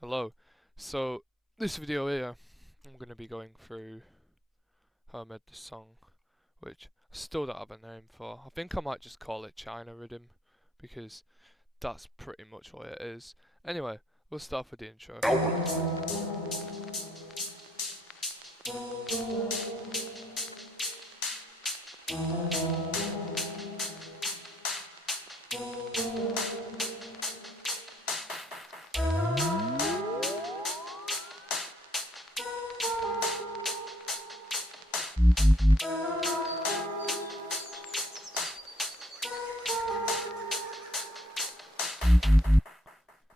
Hello. So, this video here, I'm going to be going through how I made this song, which I still don't have a name for. I think I might just call it China Riddim, because that's pretty much what it is. Anyway, we'll start with the intro.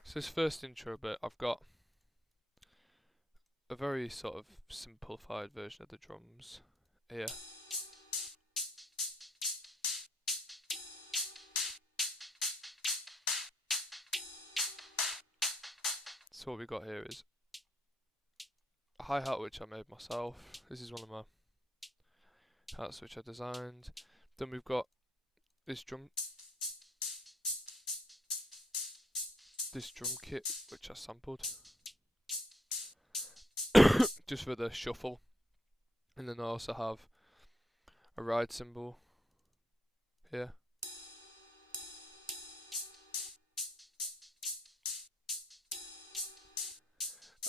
So this first intro bit, I've got a very sort of simplified version of the drums here. So what we got here is a hi-hat which I made myself. This is one of my hats which I designed. Then we've got this drum kit which I sampled just for the shuffle, and then I also have a ride cymbal here.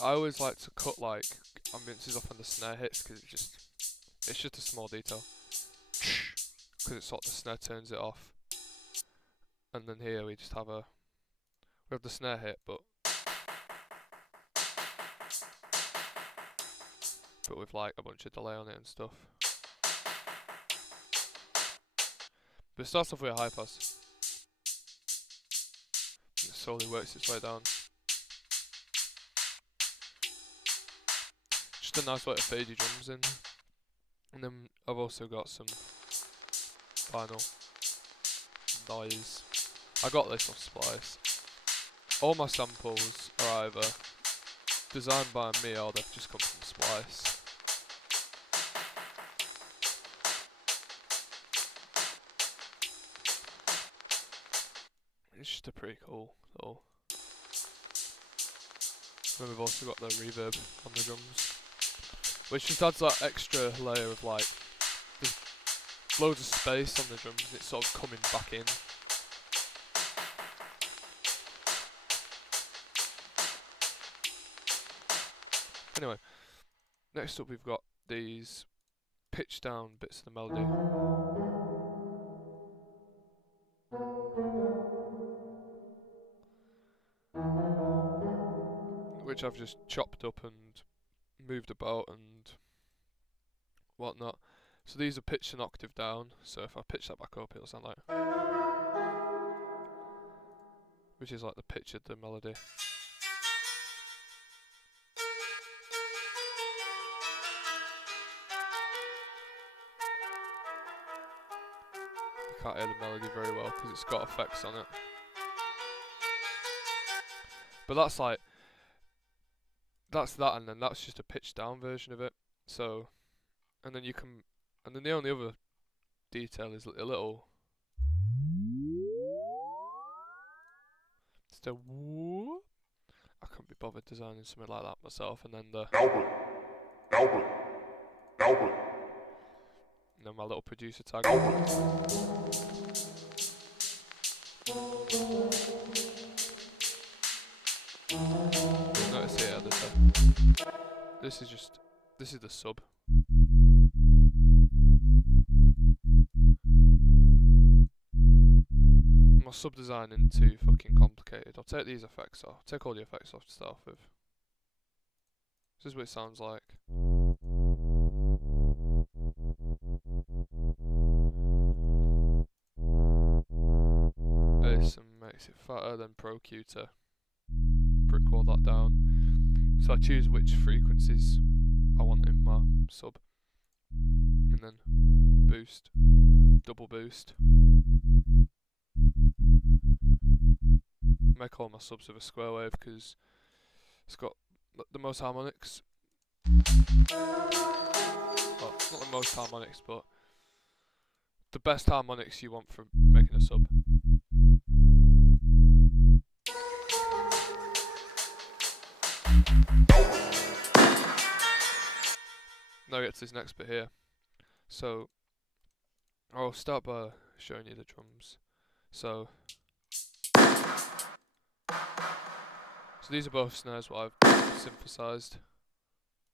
I always like to cut like ambiances off when the snare hits because it's just a small detail, because it's sort of the snare turns it off. And then here we just have the snare hit, but with like a bunch of delay on it and stuff. But it starts off with a high pass, and it slowly works its way down. Just a nice way to fade your drums in. And then I've also got some final noise. I got this off Splice. All my samples are either designed by me or they've just come from Splice. It's just a pretty cool little. Then we've also got the reverb on the drums, which just adds that extra layer of like, there's loads of space on the drums and it's sort of coming back in. Anyway, next up we've got these pitch down bits of the melody, which I've just chopped up and moved about and whatnot. So these are pitched an octave down, so if I pitch that back up it'll sound like, which is like the pitch of the melody. You can't hear the melody very well because it's got effects on it. But that's like, that's that, and then that's just a pitched down version of it. So, and then the only other detail is a little, it's the whoop. I can't be bothered designing something like that myself. And then and then my little producer tag. Notice here, this is the sub. My sub design isn't too fucking complicated. I'll take these effects off. Take all the effects off to start with. This is what it sounds like. This makes it fatter than Pro Q to brickwork that down. So I choose which frequencies I want in my sub, and then boost, double boost. Make all my subs with a square wave because it's got the most harmonics. Well, not the most harmonics, but the best harmonics you want from making a sub. Now we get to this next bit here. So I'll start by showing you the drums. So these are both snares what I've synthesized.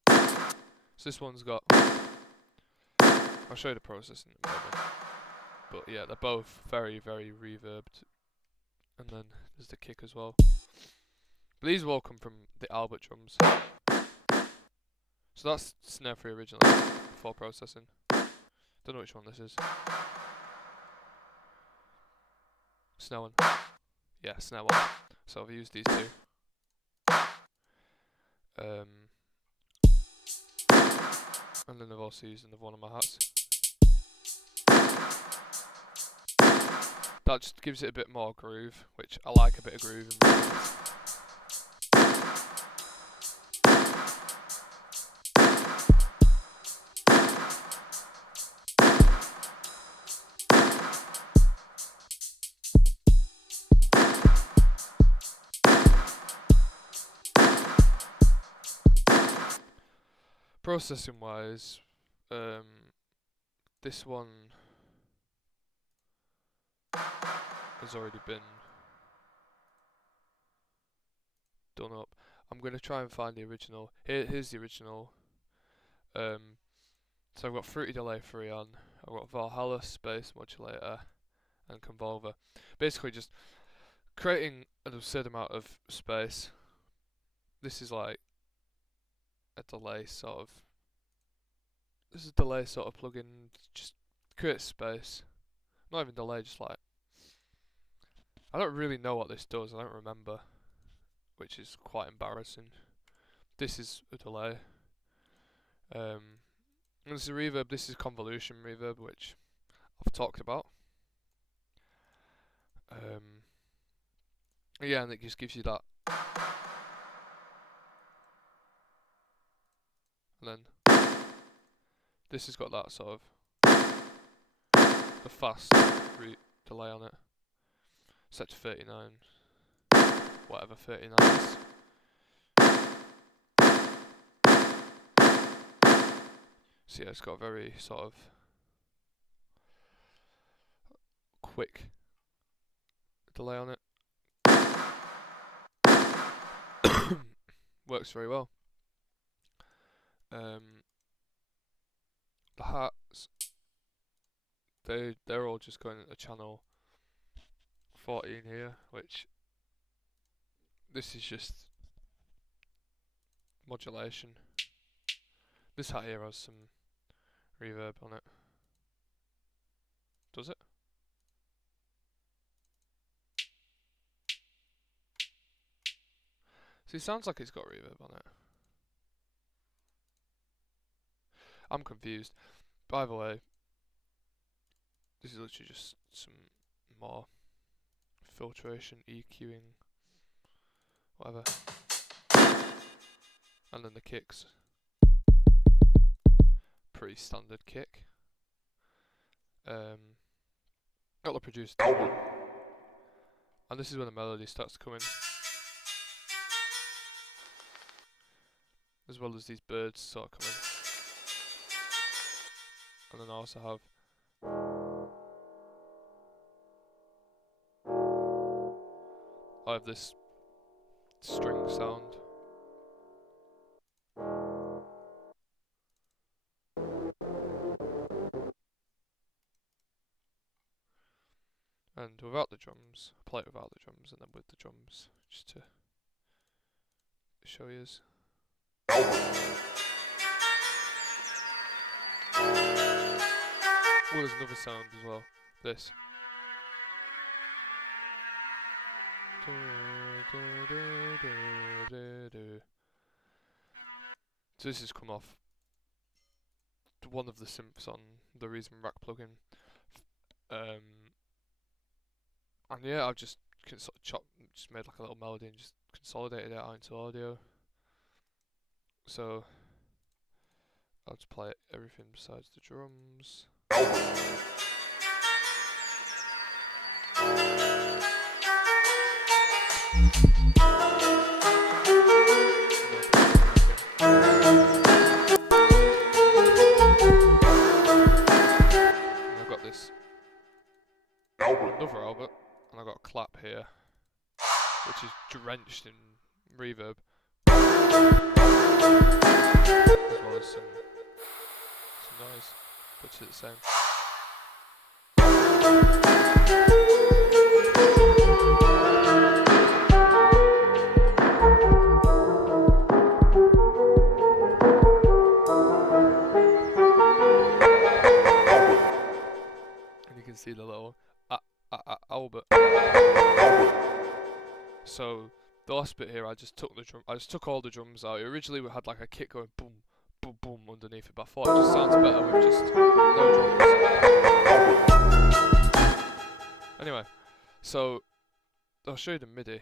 So this one's got, I'll show you the process in a moment. But yeah, they're both very, very reverbed. And then there's the kick as well. But these will all come from the Albert drums. So that's snare 3 originally, before processing. Don't know which one this is. Snare 1. Yeah, snare 1. So I've used these two. And then I've also used another one of my hats. That just gives it a bit more groove, which I like a bit of groove in rhythms. Processing wise, this one has already been done up. I'm going to try and find the original. Here's the original. So I've got Fruity Delay 3 on, I've got Valhalla, Space Modulator, and Convolver. Basically just creating an absurd amount of space. This is like a delay sort of. This is a delay sort of plugin. Just create space. Not even delay, just like. I don't really know what this does. I don't remember, which is quite embarrassing. This is a delay. This is a reverb. This is convolution reverb, which I've talked about. Yeah, and it just gives you that. And then this has got that sort of the fast delay on it. Set to 39. Whatever 39 is. So yeah, it's got a very sort of quick delay on it. Works very well. The hats, they're all just going into channel 14 here, which this is just modulation. This hat here has some reverb on it. Does it? See, it sounds like it's got reverb on it. I'm confused. By the way, this is literally just some more filtration, EQing, whatever. And then the kicks. Pretty standard kick. Got the producer. And this is when the melody starts coming. As well as these birds sort of coming. And then I also have this string sound. And without the drums, I play it without the drums and then with the drums, just to show you. Well, there's another sound as well. This. So this has come off one of the synths on the Riddim Rack plugin. And yeah, I've just sort of just made like a little melody and just consolidated it out into audio. So I'll just play everything besides the drums. just in reverb, as well as some noise, but it's the same. And you can see the little Albert. So the last bit here, I just took all the drums out. Originally we had like a kit going boom, boom, boom underneath it, but I thought it just sounds better with just no drums. Anyway, so I'll show you the MIDI.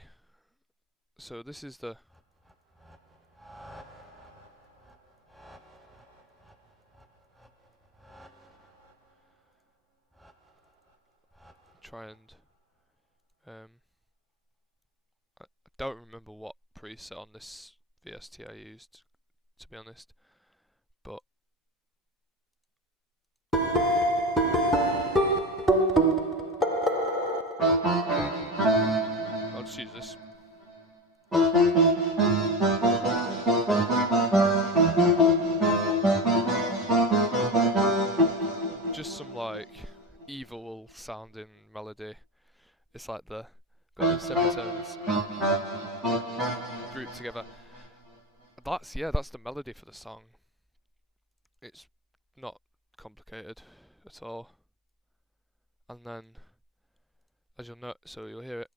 So this is the try and I don't remember what preset on this VST I used, to be honest, but I'll just use this. Just some like evil sounding melody. It's like got the semitones grouped together. That's the melody for the song. It's not complicated at all. And then, as you'll note, so you'll hear it.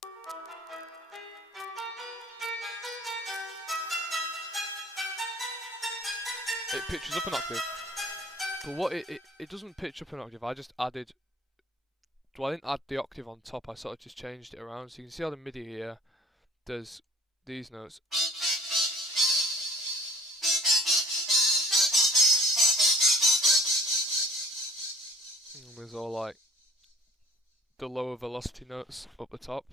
It pitches up an octave. But what it doesn't pitch up an octave. I just added. Well, I didn't add the octave on top. I sort of just changed it around. So you can see how the MIDI here does these notes. And there's all like the lower velocity notes up the top.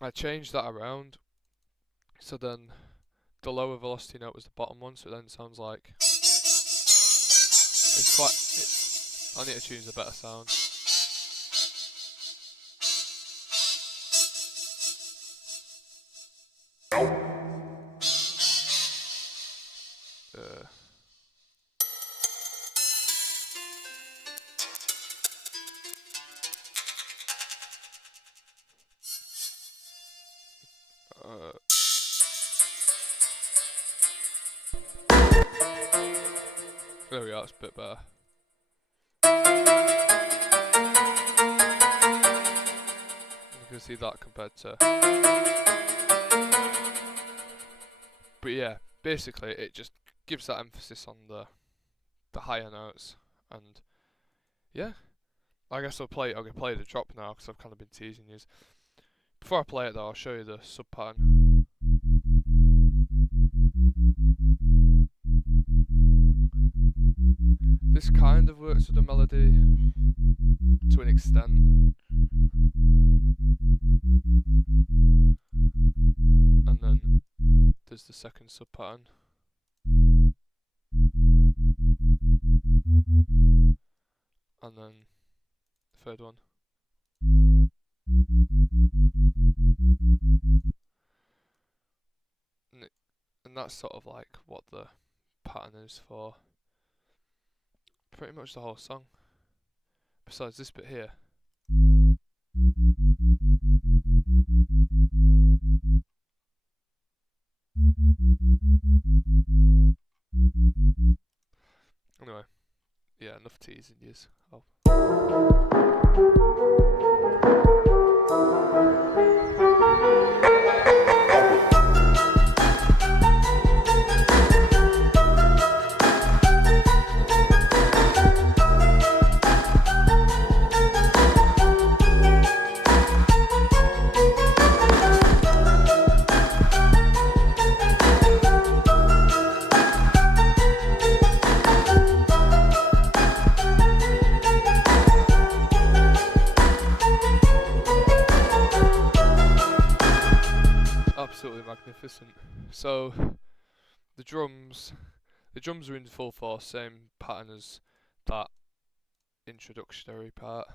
I changed that around. So then the lower velocity note was the bottom one. So then it sounds like it's quite. I need to choose a better sound. There we go, that's a bit better. You can see that compared to. But yeah, basically it just gives that emphasis on the higher notes, and yeah, I guess I'll play the drop now because I've kind of been teasing you. Before I play it though, I'll show you the sub pattern. This kind of works with the melody to an extent. And then there's the second sub pattern. And then the third one. And that's sort of like what the pattern is for pretty much the whole song. Besides this bit here. Anyway, yeah, enough teasing yous. Absolutely magnificent. So the drums are in full force, same pattern as that introductory part.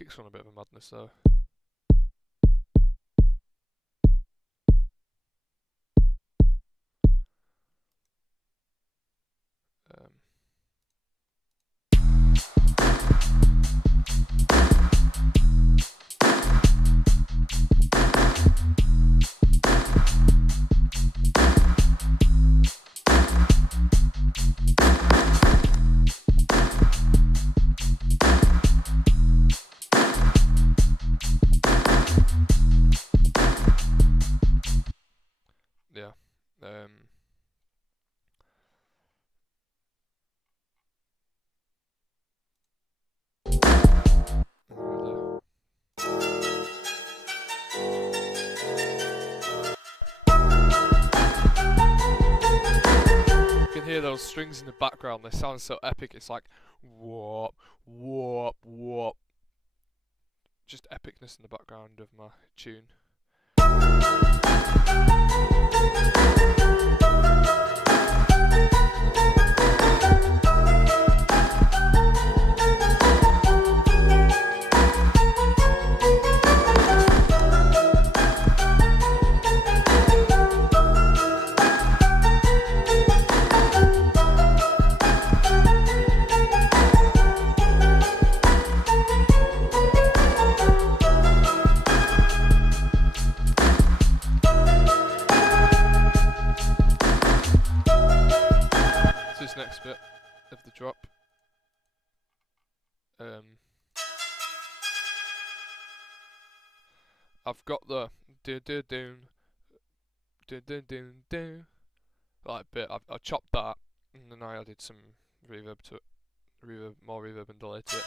Kicks on a bit of a madness though. Yeah. You can hear those strings in the background, they sound so epic, it's like whoop, whoop, whoop. Just epicness in the background of my tune. This next bit of the drop. I've got the do do do do do do do like bit. I chopped that and then I added some reverb to it, more reverb and delay to it.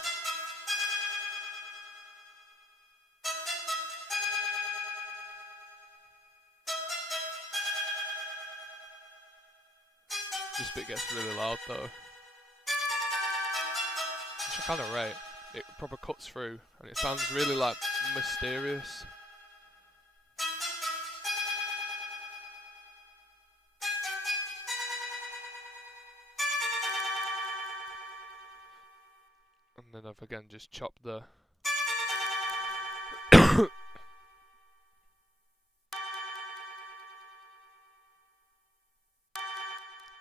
This bit gets really loud though, which I kind of rate. It proper cuts through and it sounds really like mysterious. And then I've again just chopped the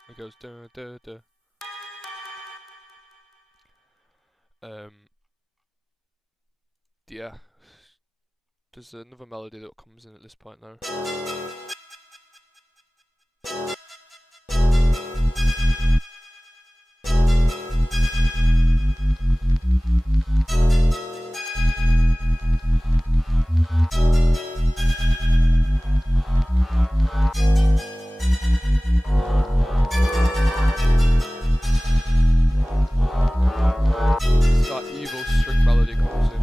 it goes da da da. Yeah. There's another melody that comes in at this point now. This like evil string melody comes in.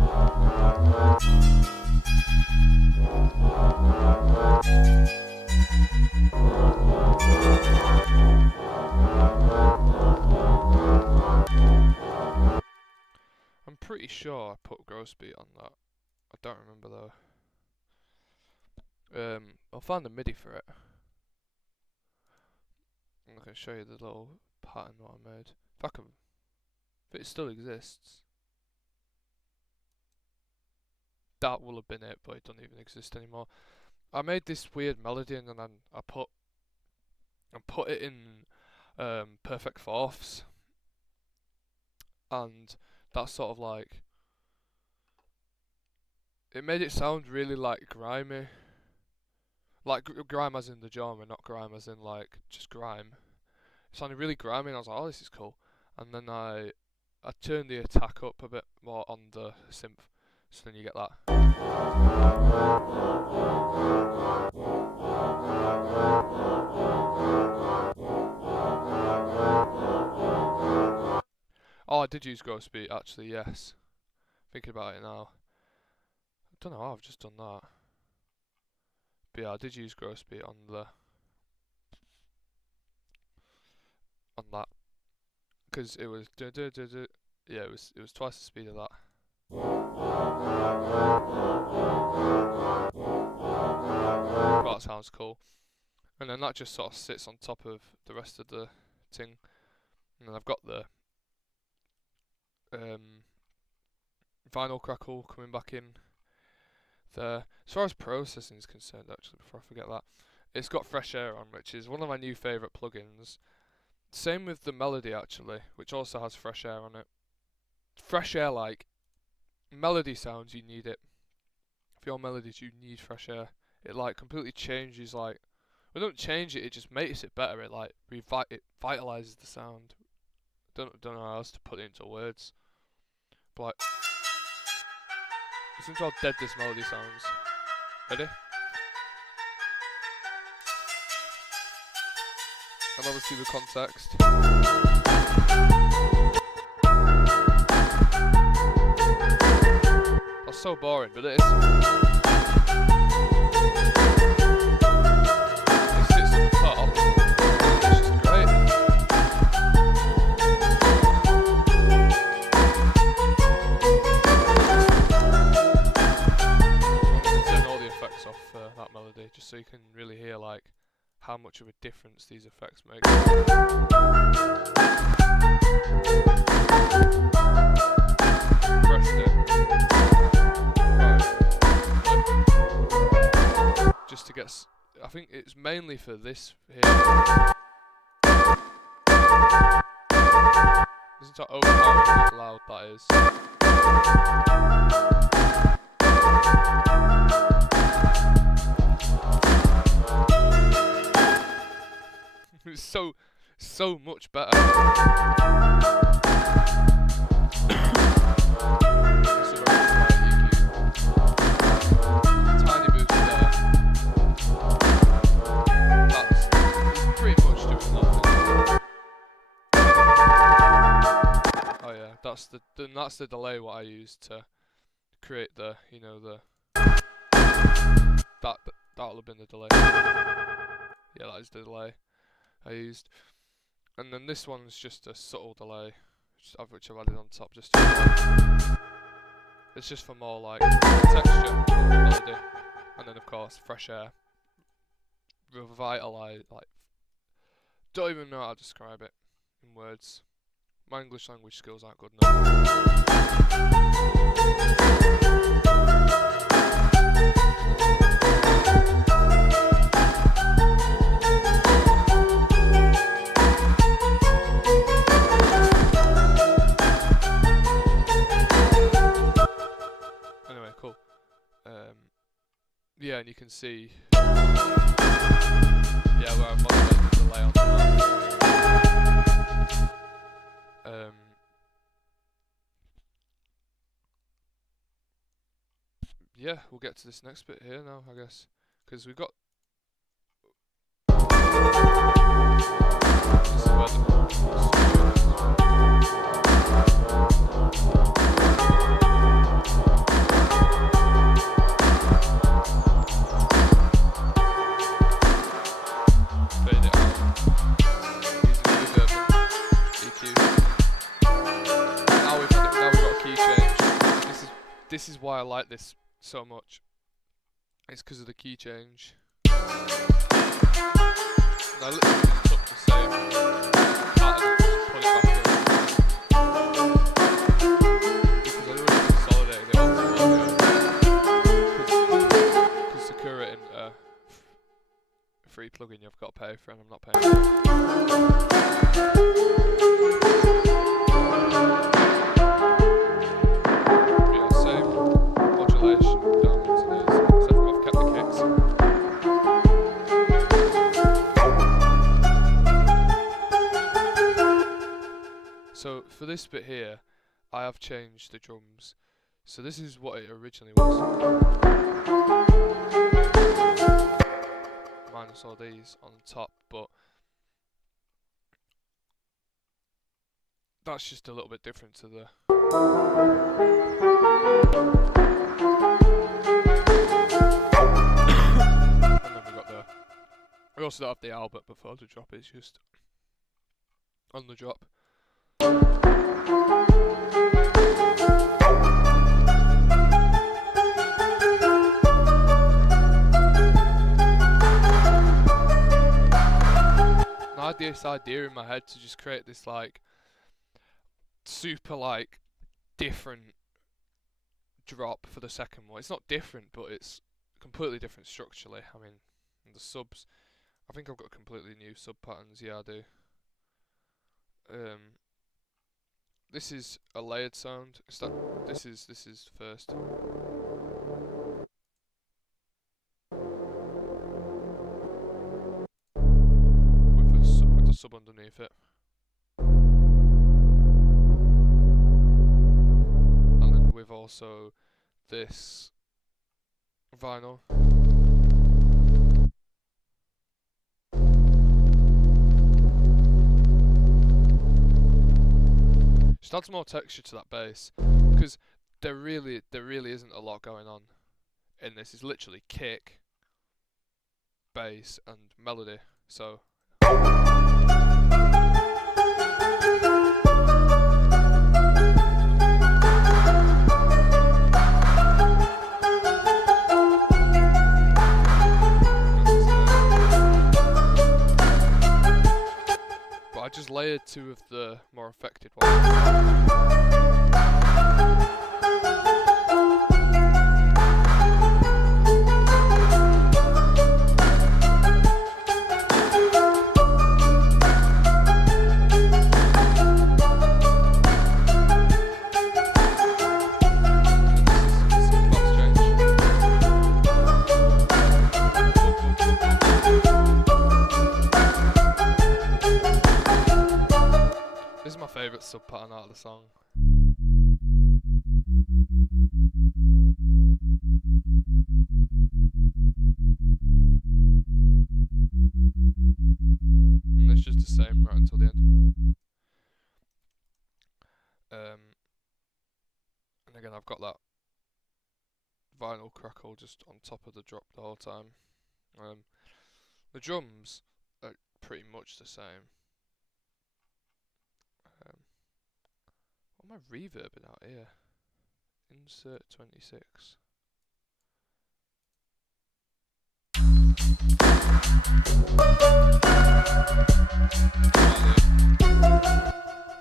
I'm pretty sure I put gross beat on that. I don't remember though. I'll find the MIDI for it. I can show you the little pattern that I made. If it still exists. That will have been it, but it doesn't even exist anymore. I made this weird melody and then I put it in perfect fourths, and that's sort of like it made it sound really like grimy, like grime as in the genre, not grime as in like just grime. It sounded really grimy, and I was like, oh, this is cool. And then I turned the attack up a bit more on the synth, so then you get that. Oh, I did use Ghost Beat actually, yes. Thinking about it now. I don't know how I've just done that. But yeah, I did use Gross Beat on that. Because it was yeah, it was twice the speed of that. But that sounds cool. And then that just sort of sits on top of the rest of the thing. And then I've got the Vinyl crackle coming back in there. As far as processing is concerned, actually, before I forget that, it's got Fresh Air on, which is one of my new favourite plugins. Same with the Melody, actually, which also has Fresh Air on it. Fresh Air, like, melody sounds, you need it. For your melodies, you need Fresh Air. It, like, completely changes, like, well, don't change it, it just makes it better. It, like, it vitalises the sound. Don't know how else to put it into words. But, like, listen to how dead this melody sounds. Ready? And obviously the context. That's so boring, but it is. It sits at the top. It's just great. I'm going to turn all the effects off that melody, just so you can really hear, like, how much of a difference these effects make. Pressed it. Right. Just to get, I think it's mainly for this here. Listen to how overpowering loud that is. It's so much better. Tiny boost there. That's pretty much doing nothing. Oh yeah, that's the delay what I used to create the, you know, the that'll have been the delay. Yeah, that is the delay I used. And then this one's just a subtle delay, which I've added on top just to, it's just for more like texture, melody, and then of course Fresh Air, revitalize, like, don't even know how to describe it in words. My English language skills aren't good enough. Anyway, cool. Yeah, and you can see, yeah, where I've modulated the delay on that. Yeah, we'll get to this next bit here now, I guess, because we've got. This is where fade it out. Using reverb and EQ. Now we've got a key change. This is why I like this so much. It's because of the key change. And I literally just took the same pattern and just put it back in. Because I already consolidated it onto audio. Because Sakura isn't a free plugin you've got to pay for, and I'm not paying for it. So for this bit here, I have changed the drums. So this is what it originally was. Minus all these on top, but that's just a little bit different to the. And then we got the. We also don't have the Albert before the drop. It's just on the drop. I had this idea in my head to just create this like super like different drop for the second one. It's not different, but it's completely different structurally. I mean, the subs, I think I've got completely new sub patterns. Yeah, I do. This is a layered sound. This is first. With the sub underneath it. And then with also this vinyl. Just adds more texture to that bass, because there really isn't a lot going on in this. It's literally kick, bass, and melody. So but I just layered two of the more affected ones. This is my favourite sub pattern out of the song. And it's just the same right until the end. And again, I've got that vinyl crackle just on top of the drop the whole time. The drums are pretty much the same. What am I reverbing out here? Insert 26.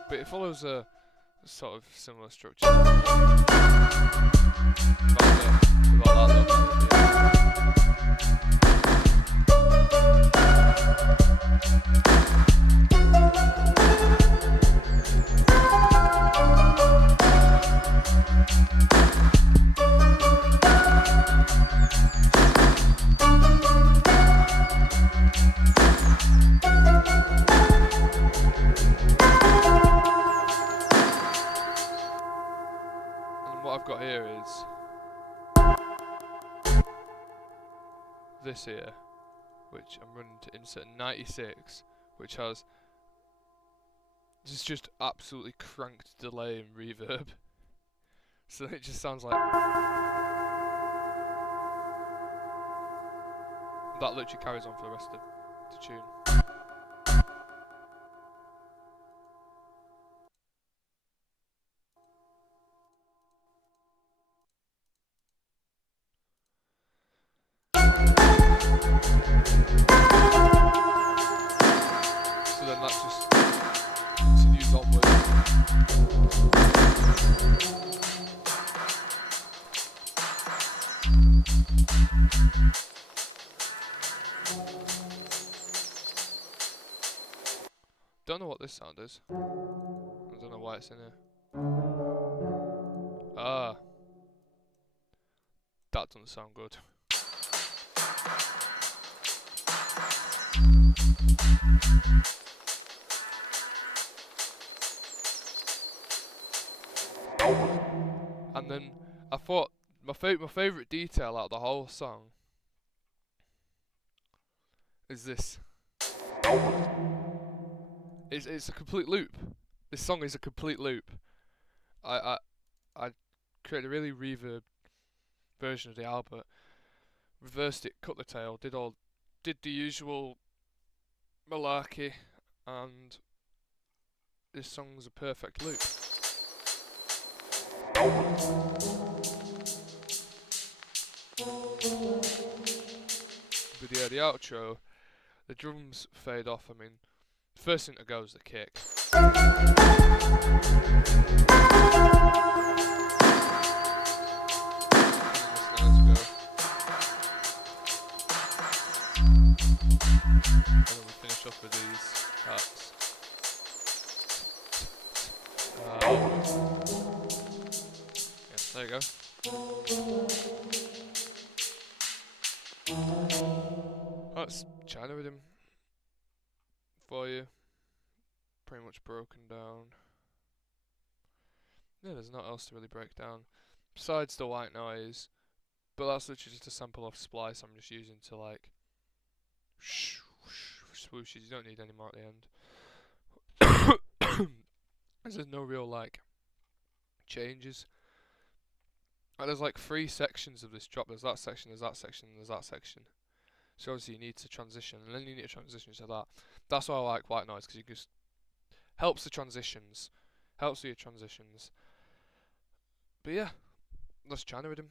But it follows a sort of similar structure. About that little and what I've got here is this here, which I'm running to insert 96, which has just absolutely cranked delay and reverb. So it just sounds like that literally carries on for the rest of the tune. So then that just continues onwards. Don't know what this sound is. I don't know why it's in here. Ah. That doesn't sound good. And then I thought my favourite detail out of the whole song is this. It's a complete loop. This song is a complete loop. I created a really reverb version of the album, reversed it, cut the tail, did the usual malarkey, and this song's a perfect loop. But yeah, the outro, the drums fade off. I mean, the first thing to go is the kick. And then we finish off with these cuts. Yeah, there you go. That's China Riddim for you. Pretty much broken down. Yeah, there's not else to really break down. Besides the white noise. But that's literally just a sample of splice I'm just using to like swooshes. You don't need any more at the end. There's no real like changes. And there's like 3 sections of this drop. There's that section, there's that section, there's that section. So obviously you need to transition, and then you need to transition to that. That's why I like white noise, because it just helps the transitions, helps with your transitions. But yeah, that's China Riddim.